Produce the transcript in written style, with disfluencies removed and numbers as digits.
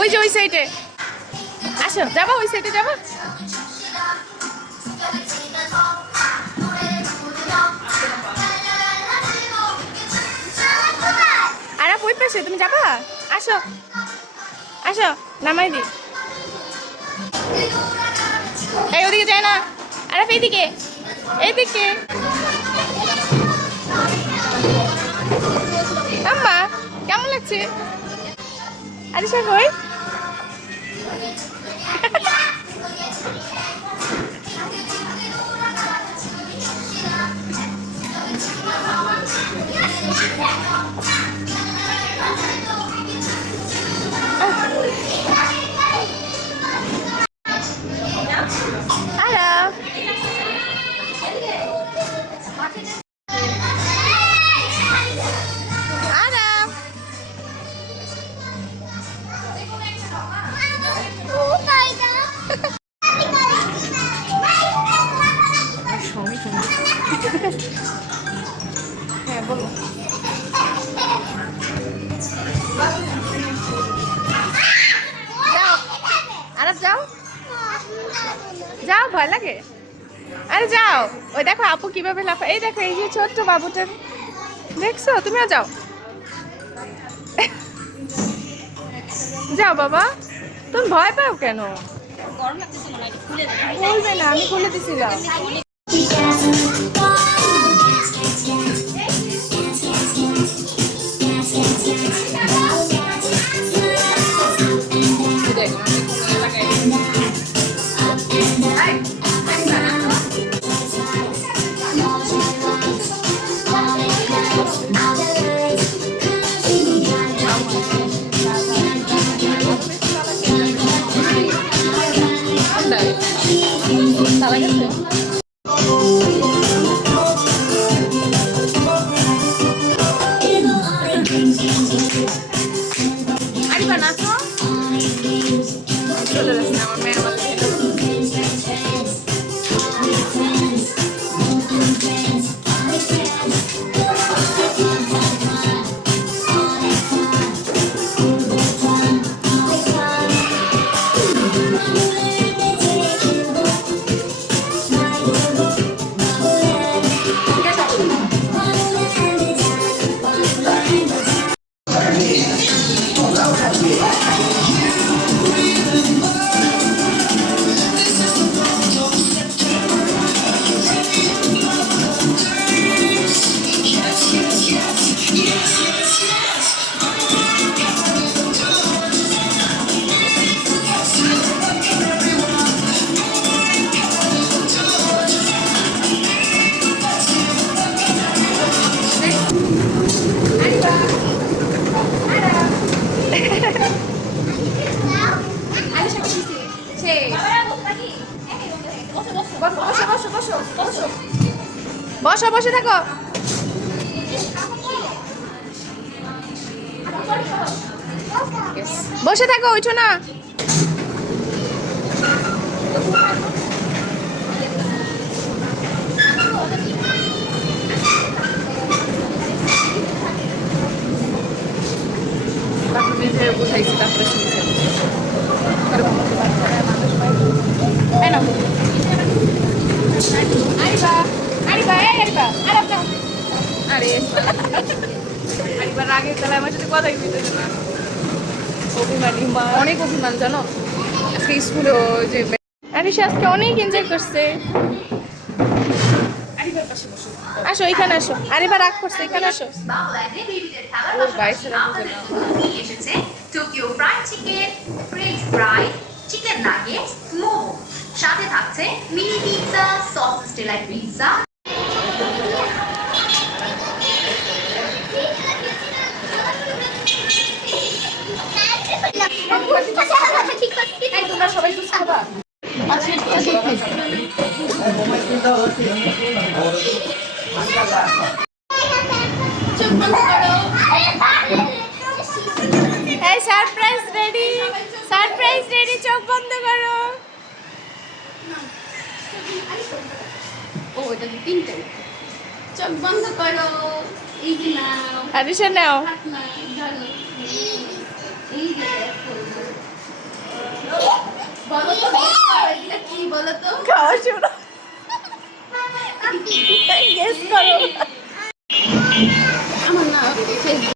ওই যে ওই সাইডে আসো, যাবা ওই সাইডে যাবা। আর ওই পাশে তুমি যাবা, আসো আসো নামাই দি। এই ওদিকে যায় না, আর এইদিকে এইদিকে। আম্মা কেমন লাগছে? আরে কই হ্যাঁ বলো। যাও আরব যাও, যাও ভয় লাগে। আরে যাও, ওই দেখো আপু কিভাবে লাফা। এই দেখো এই যে ছোট্ট বাবুটার, দেখছো? তুমিও যাও। যাও বাবা, তুমি ভয় পাও কেন? বলবে না, আমি খুলে দিছিলাম। বসো, বসে থাকো। বসে থাকো, উঠো না। বুঝাইছি তারপরে আগে তাহলে আমার সাথে কথাই বলতেছে না। অভিমানী মা, অনেক অভিমান জানো। আজকে স্কুলে যে আরিশা আজকে অনেক এনজয় করছে। আসো এখানে আসো, আরিবা রাগ করছে, এখানে আসো। ওর বাইরে এসেছে Tokyo fried chicken, French fry, chicken nuggets, momo, সাথে থাকছে mini pizza, sausage delight pizza. তোমরা সবাই চুজ করবা। সারপ্রাইজ রেডি, সারপ্রাইজ রেডি, চোখ বন্ধ করো। ও এটা তিনটে, চোখ বন্ধ করো। এই যে নাও, আরিশা নাও। এই যে বলো তো খাওয়া শুরু গেস করো আমার না